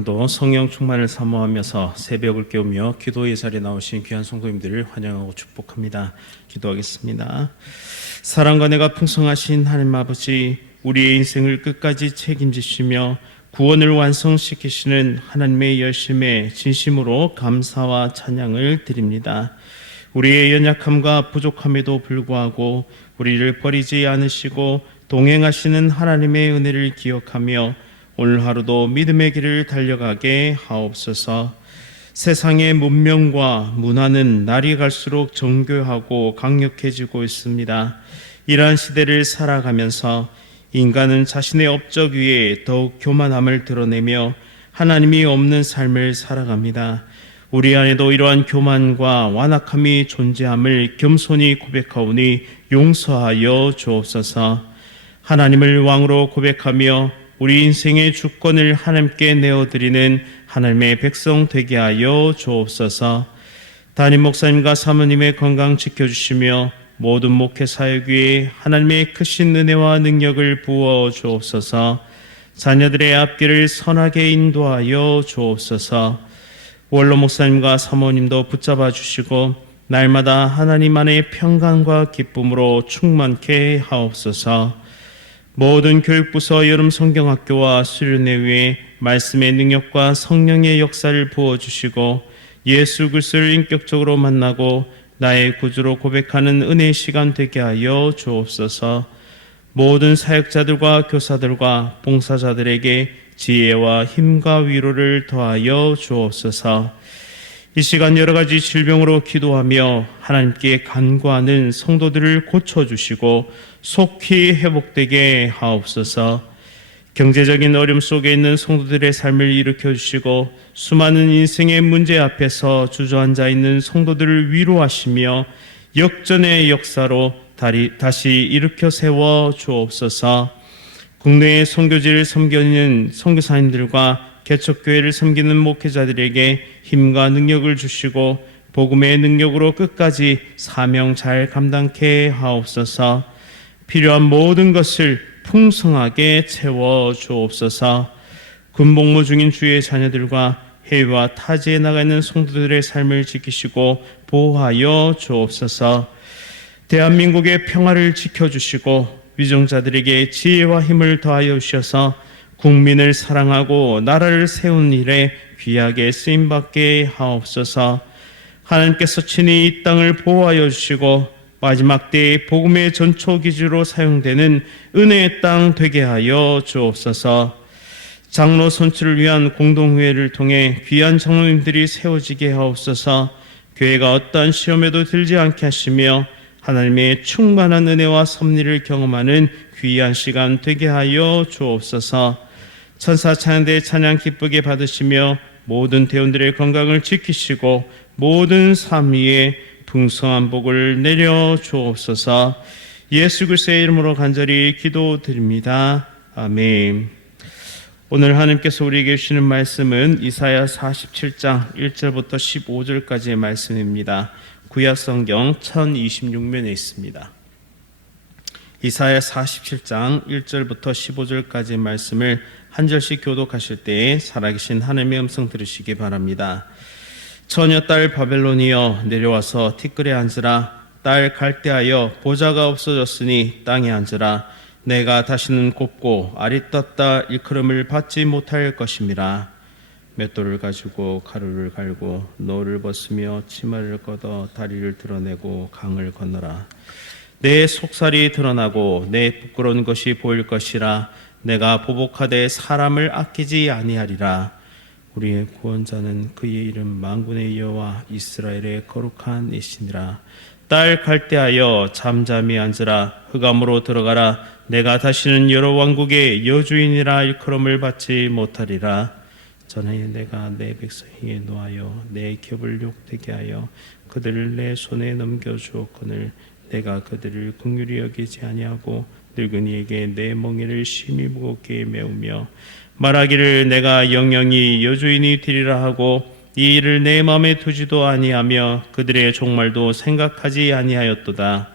오늘도 성령 충만을 사모하면서 새벽을 깨우며 기도의 자리에 나오신 귀한 성도님들을 환영하고 축복합니다. 기도하겠습니다. 사랑과 은혜가 풍성하신 하나님 아버지, 우리의 인생을 끝까지 책임지시며 구원을 완성시키시는 하나님의 열심에 진심으로 감사와 찬양을 드립니다. 우리의 연약함과 부족함에도 불구하고 우리를 버리지 않으시고 동행하시는 하나님의 은혜를 기억하며 오늘 하루도 믿음의 길을 달려가게 하옵소서. 세상의 문명과 문화는 날이 갈수록 정교하고 강력해지고 있습니다. 이러한 시대를 살아가면서 인간은 자신의 업적 위에 더욱 교만함을 드러내며 하나님이 없는 삶을 살아갑니다. 우리 안에도 이러한 교만과 완악함이 존재함을 겸손히 고백하오니 용서하여 주옵소서. 하나님을 왕으로 고백하며 우리 인생의 주권을 하나님께 내어드리는 하나님의 백성 되게 하여 주옵소서. 담임 목사님과 사모님의 건강 지켜주시며 모든 목회 사역 위에 하나님의 크신 은혜와 능력을 부어 주옵소서. 자녀들의 앞길을 선하게 인도하여 주옵소서. 원로 목사님과 사모님도 붙잡아 주시고 날마다 하나님 안의 평강과 기쁨으로 충만케 하옵소서. 모든 교육부서 여름 성경학교와 수련회 위에 말씀의 능력과 성령의 역사를 부어주시고 예수 그리스도를 인격적으로 만나고 나의 구주로 고백하는 은혜의 시간 되게 하여 주옵소서. 모든 사역자들과 교사들과 봉사자들에게 지혜와 힘과 위로를 더하여 주옵소서. 이 시간 여러 가지 질병으로 기도하며 하나님께 간구하는 성도들을 고쳐주시고 속히 회복되게 하옵소서. 경제적인 어려움 속에 있는 성도들의 삶을 일으켜주시고 수많은 인생의 문제 앞에서 주저앉아 있는 성도들을 위로하시며 역전의 역사로 다시 일으켜 세워 주옵소서. 국내의 선교지를 섬기는 선교사님들과 개척교회를 섬기는 목회자들에게 힘과 능력을 주시고 복음의 능력으로 끝까지 사명 잘 감당케 하옵소서. 필요한 모든 것을 풍성하게 채워 주옵소서. 군복무 중인 주의 자녀들과 해외와 타지에 나가 있는 성도들의 삶을 지키시고 보호하여 주옵소서. 대한민국의 평화를 지켜주시고 위정자들에게 지혜와 힘을 더하여 주셔서 국민을 사랑하고 나라를 세운 일에 귀하게 쓰임받게 하옵소서. 하나님께서 친히 이 땅을 보호하여 주시고 마지막 때의 복음의 전초기지로 사용되는 은혜의 땅 되게 하여 주옵소서. 장로 선출을 위한 공동회의를 통해 귀한 장로님들이 세워지게 하옵소서. 교회가 어떠한 시험에도 들지 않게 하시며 하나님의 충만한 은혜와 섭리를 경험하는 귀한 시간 되게 하여 주옵소서. 천사 찬양대 찬양 기쁘게 받으시며 모든 대원들의 건강을 지키시고 모든 삶 위에 풍성한 복을 내려 주옵소서. 예수 그리스도의 이름으로 간절히 기도드립니다. 아멘. 오늘 하나님께서 우리에게 주시는 말씀은 이사야 47장 1절부터 15절까지의 말씀입니다. 구약성경 1026면에 있습니다. 이사야 47장 1절부터 15절까지의 말씀을 한 절씩 교독하실 때에 살아계신 하나님의 음성 들으시기 바랍니다. 처녀딸 바벨론이여 내려와서 티끌에 앉으라. 딸 갈대하여 보좌가 없어졌으니 땅에 앉으라. 내가 다시는 곱고 알이 떴다 일컬음을 받지 못할 것임이라. 맷돌을 가지고 가루를 갈고 노를 벗으며 치마를 걷어 다리를 드러내고 강을 건너라. 내 속살이 드러나고 내 부끄러운 것이 보일 것이라. 내가 보복하되 사람을 아끼지 아니하리라. 우리의 구원자는 그의 이름 만군의 여호와 이스라엘의 거룩한 이시니라. 딸 갈대하여 잠잠히 앉으라. 흑암으로 들어가라. 내가 다시는 여러 왕국의 여주인이라 일컬음을 받지 못하리라. 전에 내가 내 백성에게 노하여 내 겹을 욕되게 하여 그들을 내 손에 넘겨주었거늘 내가 그들을 긍휼히 여기지 아니하고 늙은이에게 내 멍에를 심히 무겁게 메우며 말하기를 내가 영영이 여주인이 되리라 하고 이 일을 내 마음에 두지도 아니하며 그들의 종말도 생각하지 아니하였도다.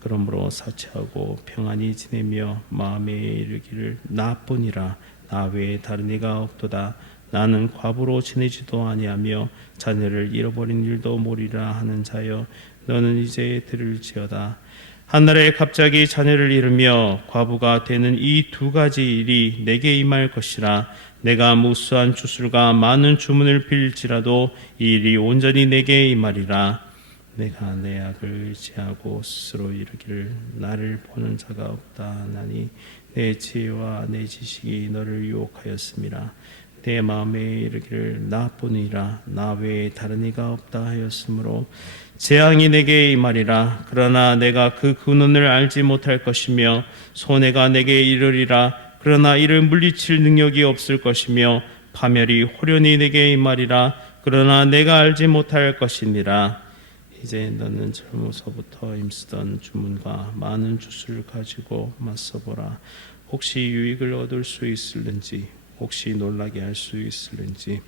그러므로 사치하고 평안히 지내며 마음에 이르기를 나뿐이라 나 외에 다른 이가 없도다. 나는 과부로 지내지도 아니하며 자녀를 잃어버린 일도 모리라 하는 자여 너는 이제 들을지어다. 한날에 갑자기 자녀를 잃으며 과부가 되는 이 두 가지 일이 내게 임할 것이라. 내가 무수한 주술과 많은 주문을 빌지라도 이 일이 온전히 내게 임하리라. 내가 내 악을 의지하고 스스로 이르기를 나를 보는 자가 없다 하나니 내 지혜와 내 지식이 너를 유혹하였음이라. 내 마음에 이르기를 나뿐이라 나 외에 다른 이가 없다 하였으므로 재앙이 내게 임하리라. 그러나 내가 그 근원을 알지 못할 것이며 손해가 내게 이르리라. 그러나 이를 물리칠 능력이 없을 것이며 파멸이 호련히 내게 임하리라. 그러나 내가 알지 못할 것이니라. 이제 너는 젊어서부터 힘쓰던 주문과 많은 주술을 가지고 맞서보라. 혹시 유익을 얻을 수 있을는지, 혹시 놀라게 할 수 있을는지.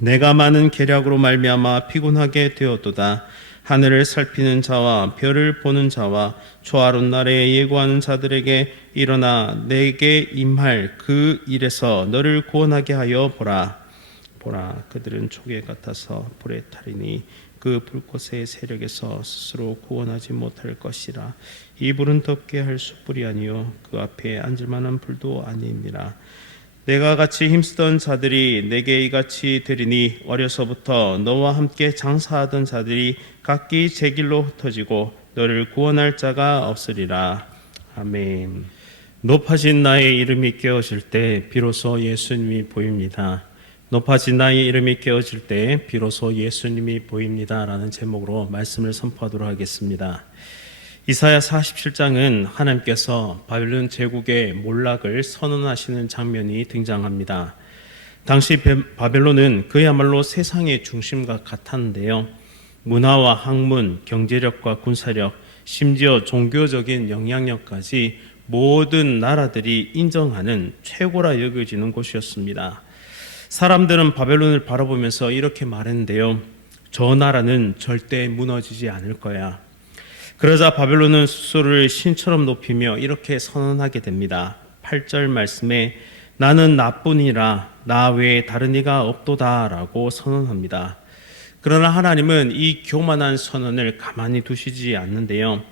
내가 많은 계략으로 말미암아 피곤하게 되었도다. 하늘을 살피는 자와 별을 보는 자와 초하룻 날에 예고하는 자들에게 일어나 내게 임할 그 일에서 너를 구원하게 하여 보라. 보라, 그들은 조개 같아서 불에 타리니 그 불꽃의 세력에서 스스로 구원하지 못할 것이라. 이 불은 덮게 할 숯불이 아니요 그 앞에 앉을 만한 불도 아니니라. 내가 같이 힘쓰던 자들이 내게 이같이 되리니 어려서부터 너와 함께 장사하던 자들이 각기 제 길로 흩어지고 너를 구원할 자가 없으리라. 아멘. 높아진 나의 이름이 깨어질 때 비로소 예수님이 보입니다. 높아진 나의 이름이 깨어질 때 비로소 예수님이 보입니다 라는 제목으로 말씀을 선포하도록 하겠습니다. 이사야 47장은 하나님께서 바벨론 제국의 몰락을 선언하시는 장면이 등장합니다. 당시 바벨론은 그야말로 세상의 중심과 같았는데요. 문화와 학문, 경제력과 군사력, 심지어 종교적인 영향력까지 모든 나라들이 인정하는 최고라 여겨지는 곳이었습니다. 사람들은 바벨론을 바라보면서 이렇게 말했는데요. 저 나라는 절대 무너지지 않을 거야. 그러자 바벨론은 스스로를 신처럼 높이며 이렇게 선언하게 됩니다. 8절 말씀에 나는 나뿐이라 나 외에 다른 이가 없도다 라고 선언합니다. 그러나 하나님은 이 교만한 선언을 가만히 두시지 않는데요.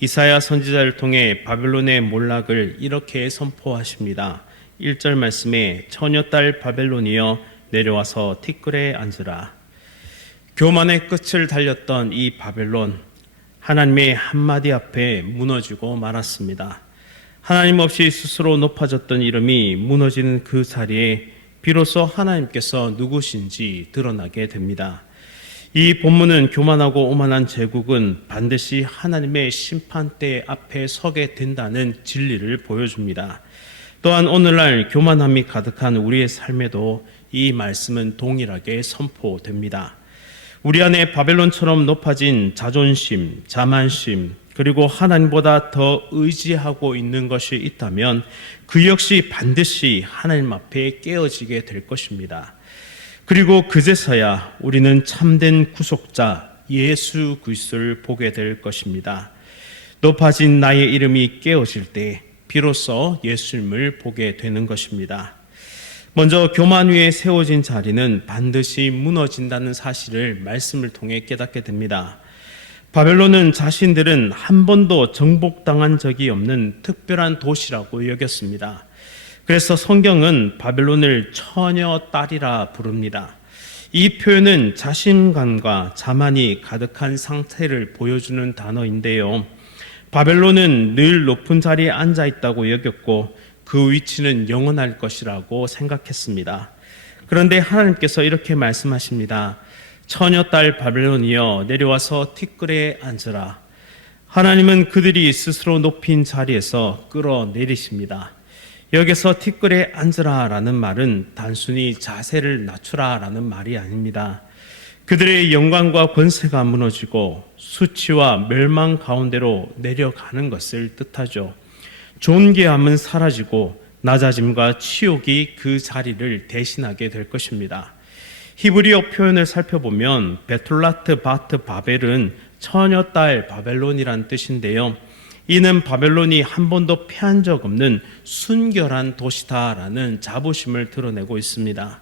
이사야 선지자를 통해 바벨론의 몰락을 이렇게 선포하십니다. 1절 말씀에 처녀딸 바벨론이여 내려와서 티끌에 앉으라. 교만의 끝을 달렸던 이 바벨론, 하나님의 한마디 앞에 무너지고 말았습니다. 하나님 없이 스스로 높아졌던 이름이 무너지는 그 자리에 비로소 하나님께서 누구신지 드러나게 됩니다. 이 본문은 교만하고 오만한 제국은 반드시 하나님의 심판대 앞에 서게 된다는 진리를 보여줍니다. 또한 오늘날 교만함이 가득한 우리의 삶에도 이 말씀은 동일하게 선포됩니다. 우리 안에 바벨론처럼 높아진 자존심, 자만심, 그리고 하나님보다 더 의지하고 있는 것이 있다면 그 역시 반드시 하나님 앞에 깨어지게 될 것입니다. 그리고 그제서야 우리는 참된 구속자 예수 그리스도를 보게 될 것입니다. 높아진 나의 이름이 깨어질 때 비로소 예수님을 보게 되는 것입니다. 먼저 교만 위에 세워진 자리는 반드시 무너진다는 사실을 말씀을 통해 깨닫게 됩니다. 바벨론은 자신들은 한 번도 정복당한 적이 없는 특별한 도시라고 여겼습니다. 그래서 성경은 바벨론을 처녀 딸이라 부릅니다. 이 표현은 자신감과 자만이 가득한 상태를 보여주는 단어인데요. 바벨론은 늘 높은 자리에 앉아 있다고 여겼고 그 위치는 영원할 것이라고 생각했습니다. 그런데 하나님께서 이렇게 말씀하십니다. 처녀딸 바벨론이여 내려와서 티끌에 앉으라. 하나님은 그들이 스스로 높인 자리에서 끌어내리십니다. 여기서 티끌에 앉으라 라는 말은 단순히 자세를 낮추라 라는 말이 아닙니다. 그들의 영광과 권세가 무너지고 수치와 멸망 가운데로 내려가는 것을 뜻하죠. 존귀함은 사라지고 낮아짐과 치욕이 그 자리를 대신하게 될 것입니다. 히브리어 표현을 살펴보면 베툴라트 바트 바벨은 처녀딸 바벨론이란 뜻인데요. 이는 바벨론이 한 번도 패한 적 없는 순결한 도시다라는 자부심을 드러내고 있습니다.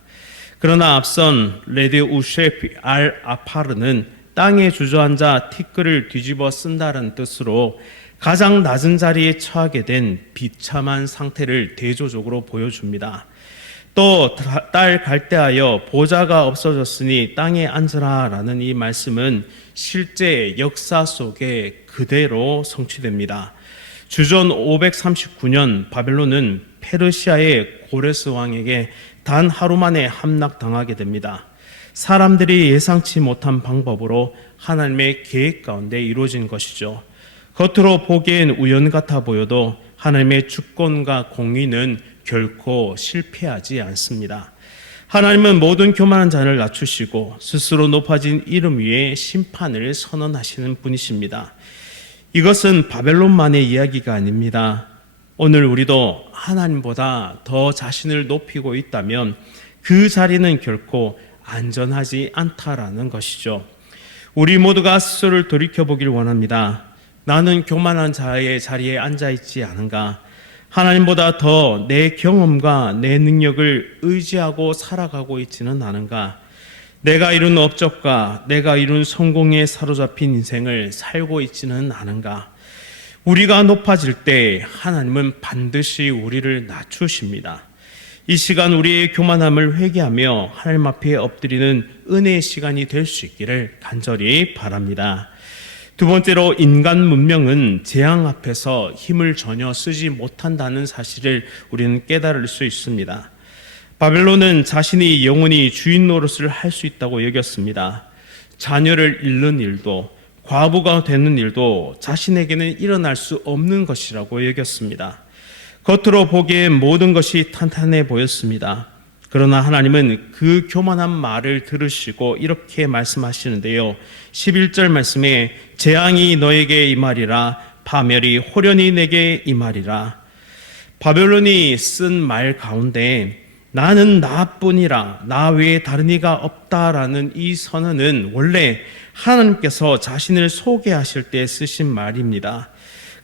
그러나 앞선 레드 우셰프 알 아파르는 땅에 주저앉아 티끌을 뒤집어 쓴다는 뜻으로 가장 낮은 자리에 처하게 된 비참한 상태를 대조적으로 보여줍니다. 또 딸 갈대하여 보좌가 없어졌으니 땅에 앉으라라는 이 말씀은 실제 역사 속에 그대로 성취됩니다. 주전 539년 바벨론은 페르시아의 고레스 왕에게 단 하루 만에 함락당하게 됩니다. 사람들이 예상치 못한 방법으로 하나님의 계획 가운데 이루어진 것이죠. 겉으로 보기엔 우연 같아 보여도 하나님의 주권과 공의는 결코 실패하지 않습니다. 하나님은 모든 교만한 자를 낮추시고 스스로 높아진 이름 위에 심판을 선언하시는 분이십니다. 이것은 바벨론만의 이야기가 아닙니다. 오늘 우리도 하나님보다 더 자신을 높이고 있다면 그 자리는 결코 안전하지 않다라는 것이죠. 우리 모두가 스스로를 돌이켜보길 원합니다. 나는 교만한 자의 자리에 앉아있지 않은가? 하나님보다 더 내 경험과 내 능력을 의지하고 살아가고 있지는 않은가? 내가 이룬 업적과 내가 이룬 성공에 사로잡힌 인생을 살고 있지는 않은가? 우리가 높아질 때 하나님은 반드시 우리를 낮추십니다. 이 시간 우리의 교만함을 회개하며 하나님 앞에 엎드리는 은혜의 시간이 될 수 있기를 간절히 바랍니다. 두 번째로, 인간 문명은 재앙 앞에서 힘을 전혀 쓰지 못한다는 사실을 우리는 깨달을 수 있습니다. 바벨론은 자신이 영원히 주인 노릇을 할 수 있다고 여겼습니다. 자녀를 잃는 일도, 과부가 되는 일도 자신에게는 일어날 수 없는 것이라고 여겼습니다. 겉으로 보기에 모든 것이 탄탄해 보였습니다. 그러나 하나님은 그 교만한 말을 들으시고 이렇게 말씀하시는데요. 11절 말씀에 재앙이 너에게 임하리라, 파멸이 호련히 내게 임하리라. 바벨론이 쓴 말 가운데 나는 나뿐이라, 나 외에 다른 이가 없다라는 이 선언은 원래 하나님께서 자신을 소개하실 때 쓰신 말입니다.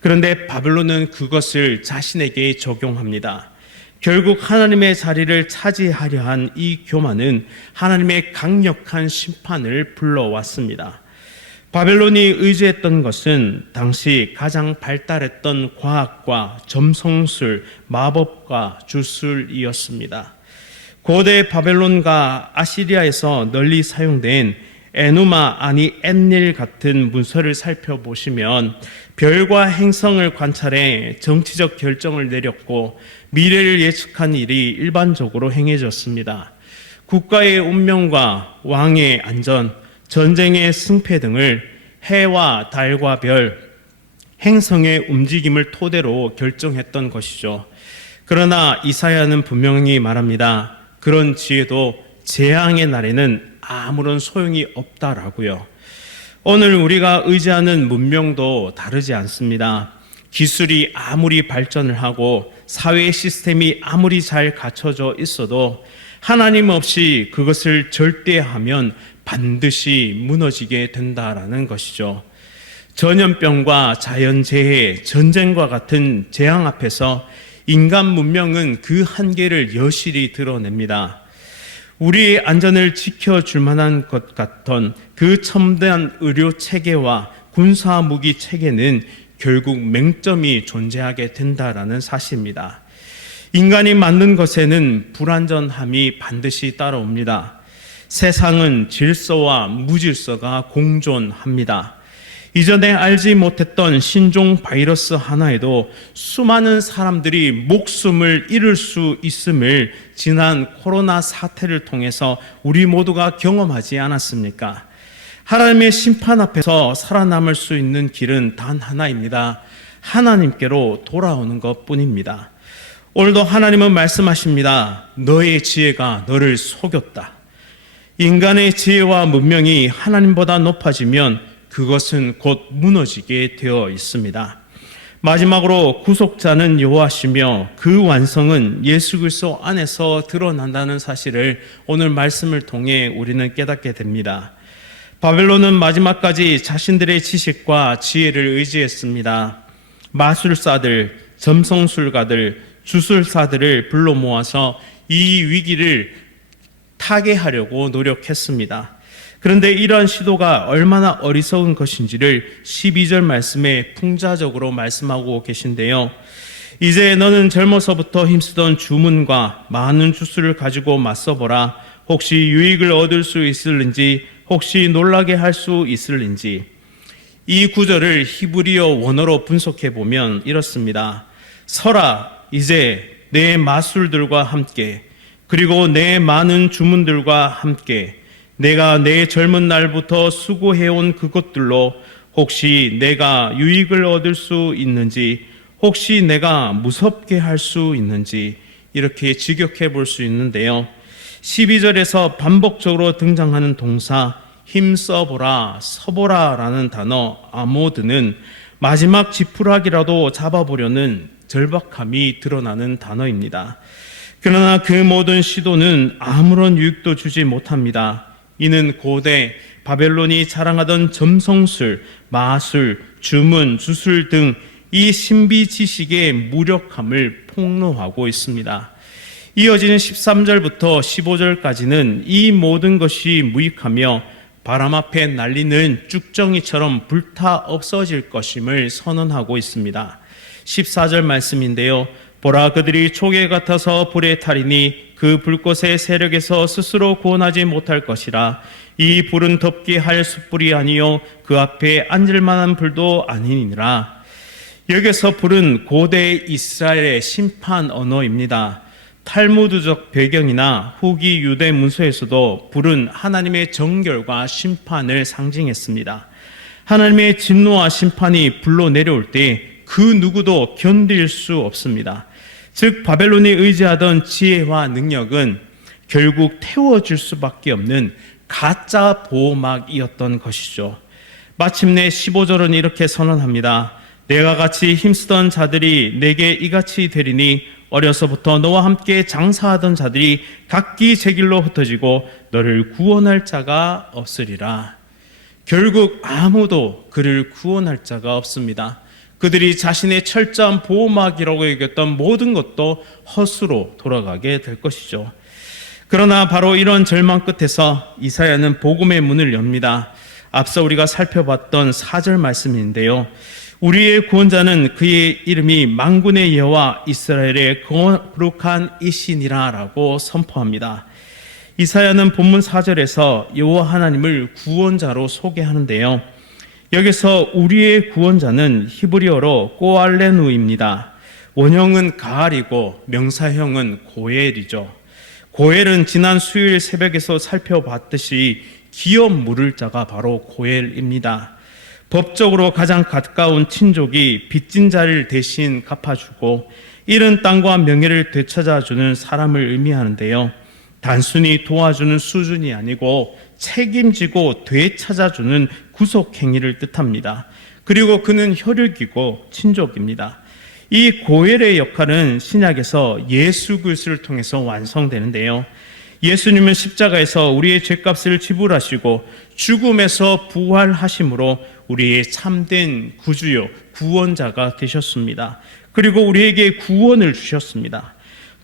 그런데 바벨론은 그것을 자신에게 적용합니다. 결국 하나님의 자리를 차지하려 한 이 교만은 하나님의 강력한 심판을 불러왔습니다. 바벨론이 의지했던 것은 당시 가장 발달했던 과학과 점성술, 마법과 주술이었습니다. 고대 바벨론과 아시리아에서 널리 사용된 에누마 아니 엔닐 같은 문서를 살펴보시면 별과 행성을 관찰해 정치적 결정을 내렸고 미래를 예측한 일이 일반적으로 행해졌습니다. 국가의 운명과 왕의 안전, 전쟁의 승패 등을 해와 달과 별, 행성의 움직임을 토대로 결정했던 것이죠. 그러나 이사야는 분명히 말합니다. 그런 지혜도 재앙의 날에는 아무런 소용이 없다라고요. 오늘 우리가 의지하는 문명도 다르지 않습니다. 기술이 아무리 발전을 하고 사회 시스템이 아무리 잘 갖춰져 있어도 하나님 없이 그것을 절대하면 반드시 무너지게 된다라는 것이죠. 전염병과 자연재해, 전쟁과 같은 재앙 앞에서 인간 문명은 그 한계를 여실히 드러냅니다. 우리의 안전을 지켜줄 만한 것 같던 그 첨단 의료 체계와 군사 무기 체계는 결국 맹점이 존재하게 된다라는 사실입니다. 인간이 만든 것에는 불완전함이 반드시 따라옵니다. 세상은 질서와 무질서가 공존합니다. 이전에 알지 못했던 신종 바이러스 하나에도 수많은 사람들이 목숨을 잃을 수 있음을 지난 코로나 사태를 통해서 우리 모두가 경험하지 않았습니까? 하나님의 심판 앞에서 살아남을 수 있는 길은 단 하나입니다. 하나님께로 돌아오는 것뿐입니다. 오늘도 하나님은 말씀하십니다. 너의 지혜가 너를 속였다. 인간의 지혜와 문명이 하나님보다 높아지면 그것은 곧 무너지게 되어 있습니다. 마지막으로 구속자는 여호와시며 그 완성은 예수 그리스도 안에서 드러난다는 사실을 오늘 말씀을 통해 우리는 깨닫게 됩니다. 바벨론은 마지막까지 자신들의 지식과 지혜를 의지했습니다. 마술사들, 점성술가들, 주술사들을 불러 모아서 이 위기를 타개하려고 노력했습니다. 그런데 이러한 시도가 얼마나 어리석은 것인지를 12절 말씀에 풍자적으로 말씀하고 계신데요. 이제 너는 젊어서부터 힘쓰던 주문과 많은 주수를 가지고 맞서보라. 혹시 유익을 얻을 수 있을는지, 혹시 놀라게 할 수 있을는지. 이 구절을 히브리어 원어로 분석해 보면 이렇습니다. 서라, 이제 내 마술들과 함께, 그리고 내 많은 주문들과 함께, 내가 내 젊은 날부터 수고해온 그것들로 혹시 내가 유익을 얻을 수 있는지, 혹시 내가 무섭게 할 수 있는지, 이렇게 직역해 볼 수 있는데요. 12절에서 반복적으로 등장하는 동사 힘써보라, 서보라 라는 단어 아모드는 마지막 지푸라기라도 잡아보려는 절박함이 드러나는 단어입니다. 그러나 그 모든 시도는 아무런 유익도 주지 못합니다. 이는 고대 바벨론이 자랑하던 점성술, 마술, 주문, 주술 등 이 신비 지식의 무력함을 폭로하고 있습니다. 이어지는 13절부터 15절까지는 이 모든 것이 무익하며 바람 앞에 날리는 쭉정이처럼 불타 없어질 것임을 선언하고 있습니다. 14절 말씀인데요. 보라, 그들이 초계 같아서 불에 타리니 그 불꽃의 세력에서 스스로 구원하지 못할 것이라. 이 불은 덮게 할 숯불이 아니요 그 앞에 앉을 만한 불도 아니니라. 여기서 불은 고대 이스라엘의 심판 언어입니다. 탈무드적 배경이나 후기 유대 문서에서도 불은 하나님의 정결과 심판을 상징했습니다. 하나님의 진노와 심판이 불로 내려올 때 그 누구도 견딜 수 없습니다. 즉 바벨론이 의지하던 지혜와 능력은 결국 태워질 수밖에 없는 가짜 보호막이었던 것이죠. 마침내 15절은 이렇게 선언합니다. 내가 같이 힘쓰던 자들이 내게 이같이 되리니 어려서부터 너와 함께 장사하던 자들이 각기 제 길로 흩어지고 너를 구원할 자가 없으리라. 결국 아무도 그를 구원할 자가 없습니다. 그들이 자신의 철저한 보호막이라고 여겼던 모든 것도 헛수로 돌아가게 될 것이죠. 그러나 바로 이런 절망 끝에서 이사야는 복음의 문을 엽니다. 앞서 우리가 살펴봤던 4절 말씀인데요. 우리의 구원자는 그의 이름이 만군의 여호와 이스라엘의 거룩한 이신이라 라고 선포합니다. 이사야는 본문 4절에서 여호와 하나님을 구원자로 소개하는데요. 여기서 우리의 구원자는 히브리어로 꼬알레누입니다. 원형은 가알이고 명사형은 고엘이죠. 고엘은 지난 수요일 새벽에서 살펴봤듯이 기업 물을 자가 바로 고엘입니다. 법적으로 가장 가까운 친족이 빚진 자를 대신 갚아주고 잃은 땅과 명예를 되찾아주는 사람을 의미하는데요. 단순히 도와주는 수준이 아니고 책임지고 되찾아주는 구속 행위를 뜻합니다. 그리고 그는 혈육이고 친족입니다. 이 고엘의 역할은 신약에서 예수 그리스도를 통해서 완성되는데요. 예수님은 십자가에서 우리의 죄값을 지불하시고 죽음에서 부활하심으로 우리의 참된 구주요 구원자가 되셨습니다. 그리고 우리에게 구원을 주셨습니다.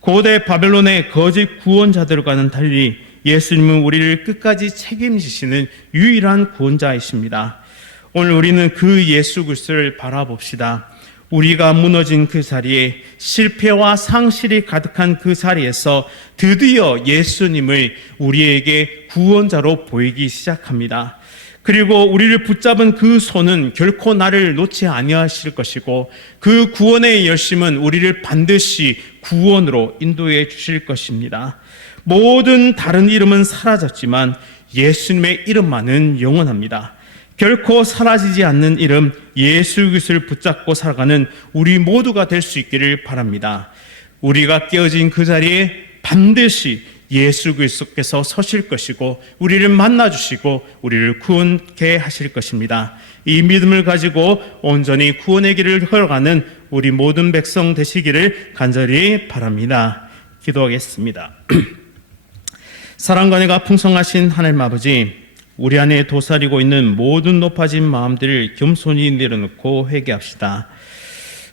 고대 바벨론의 거짓 구원자들과는 달리 예수님은 우리를 끝까지 책임지시는 유일한 구원자이십니다. 오늘 우리는 그 예수 그리스도를 바라봅시다. 우리가 무너진 그 자리에, 실패와 상실이 가득한 그 자리에서 드디어 예수님을 우리에게 구원자로 보이기 시작합니다. 그리고 우리를 붙잡은 그 손은 결코 나를 놓지 아니하실 것이고 그 구원의 열심은 우리를 반드시 구원으로 인도해 주실 것입니다. 모든 다른 이름은 사라졌지만 예수님의 이름만은 영원합니다. 결코 사라지지 않는 이름 예수 그리스도를 붙잡고 살아가는 우리 모두가 될 수 있기를 바랍니다. 우리가 깨어진 그 자리에 반드시 예수 그리스도께서 서실 것이고 우리를 만나주시고 우리를 구원케 하실 것입니다. 이 믿음을 가지고 온전히 구원의 길을 걸어가는 우리 모든 백성 되시기를 간절히 바랍니다. 기도하겠습니다. 사랑과 은혜가 풍성하신 하나님 아버지, 우리 안에 도사리고 있는 모든 높아진 마음들을 겸손히 내려놓고 회개합시다.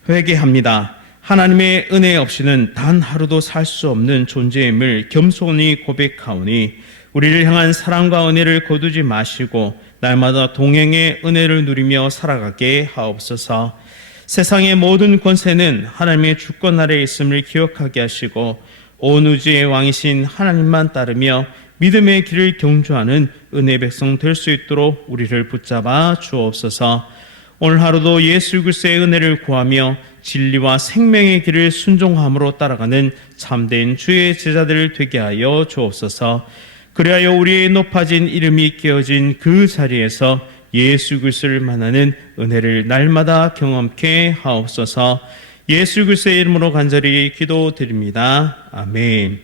회개합니다. 하나님의 은혜 없이는 단 하루도 살 수 없는 존재임을 겸손히 고백하오니 우리를 향한 사랑과 은혜를 거두지 마시고 날마다 동행의 은혜를 누리며 살아가게 하옵소서. 세상의 모든 권세는 하나님의 주권 아래에 있음을 기억하게 하시고 온 우주의 왕이신 하나님만 따르며 믿음의 길을 경주하는 은혜 백성 될 수 있도록 우리를 붙잡아 주옵소서. 오늘 하루도 예수 그리스도의 은혜를 구하며 진리와 생명의 길을 순종함으로 따라가는 참된 주의 제자들 되게 하여 주옵소서. 그리하여 우리의 높아진 이름이 깨어진 그 자리에서 예수 그리스도를 만나는 은혜를 날마다 경험케 하옵소서. 예수 그리스도의 이름으로 간절히 기도드립니다. 아멘.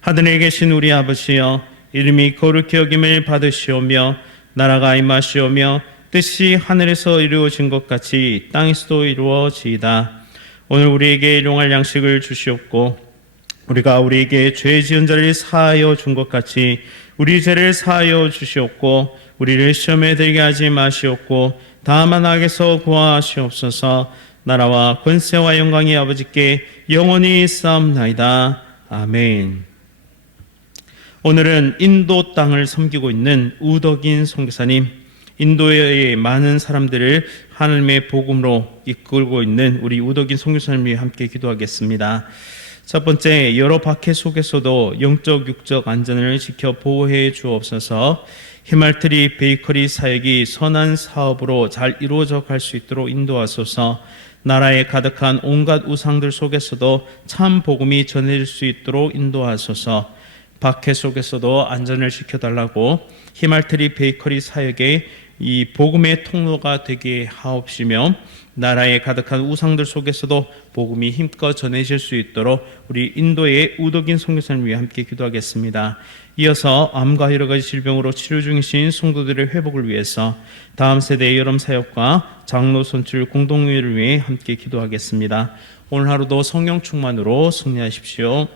하늘에 계신 우리 아버지여, 이름이 거룩히 여김을 받으시오며 나라가 임하시오며 뜻이 하늘에서 이루어진 것 같이 땅에서도 이루어지이다. 오늘 우리에게 일용할 양식을 주시옵고 우리가 우리에게 죄 지은 자를 사하여 준 것 같이 우리 죄를 사하여 주시옵고 우리를 시험에 들게 하지 마시옵고 다만 악에서 구하시옵소서. 나라와 권세와 영광이 아버지께 영원히 쌓옵나이다. 아멘. 오늘은 인도 땅을 섬기고 있는 우덕인 선교사님, 인도의 많은 사람들을 하나님의 복음으로 이끌고 있는 우리 우덕인 선교사님이 함께 기도하겠습니다. 첫 번째, 여러 박해 속에서도 영적 육적 안전을 지켜 보호해 주옵소서. 해말트리 베이커리 사역이 선한 사업으로 잘 이루어져 갈 수 있도록 인도하소서. 나라에 가득한 온갖 우상들 속에서도 참 복음이 전해질 수 있도록 인도하소서. 박해 속에서도 안전을 지켜달라고 히말트리 베이커리 사역에 이 복음의 통로가 되게 하옵시며 나라에 가득한 우상들 속에서도 복음이 힘껏 전해질 수 있도록 우리 인도의 우덕인 선교사님 위해 함께 기도하겠습니다. 이어서 암과 여러 가지 질병으로 치료 중이신 성도들의 회복을 위해서 다음 세대의 여름 사역과 장로 선출 공동회를 위해 함께 기도하겠습니다. 오늘 하루도 성령 충만으로 승리하십시오.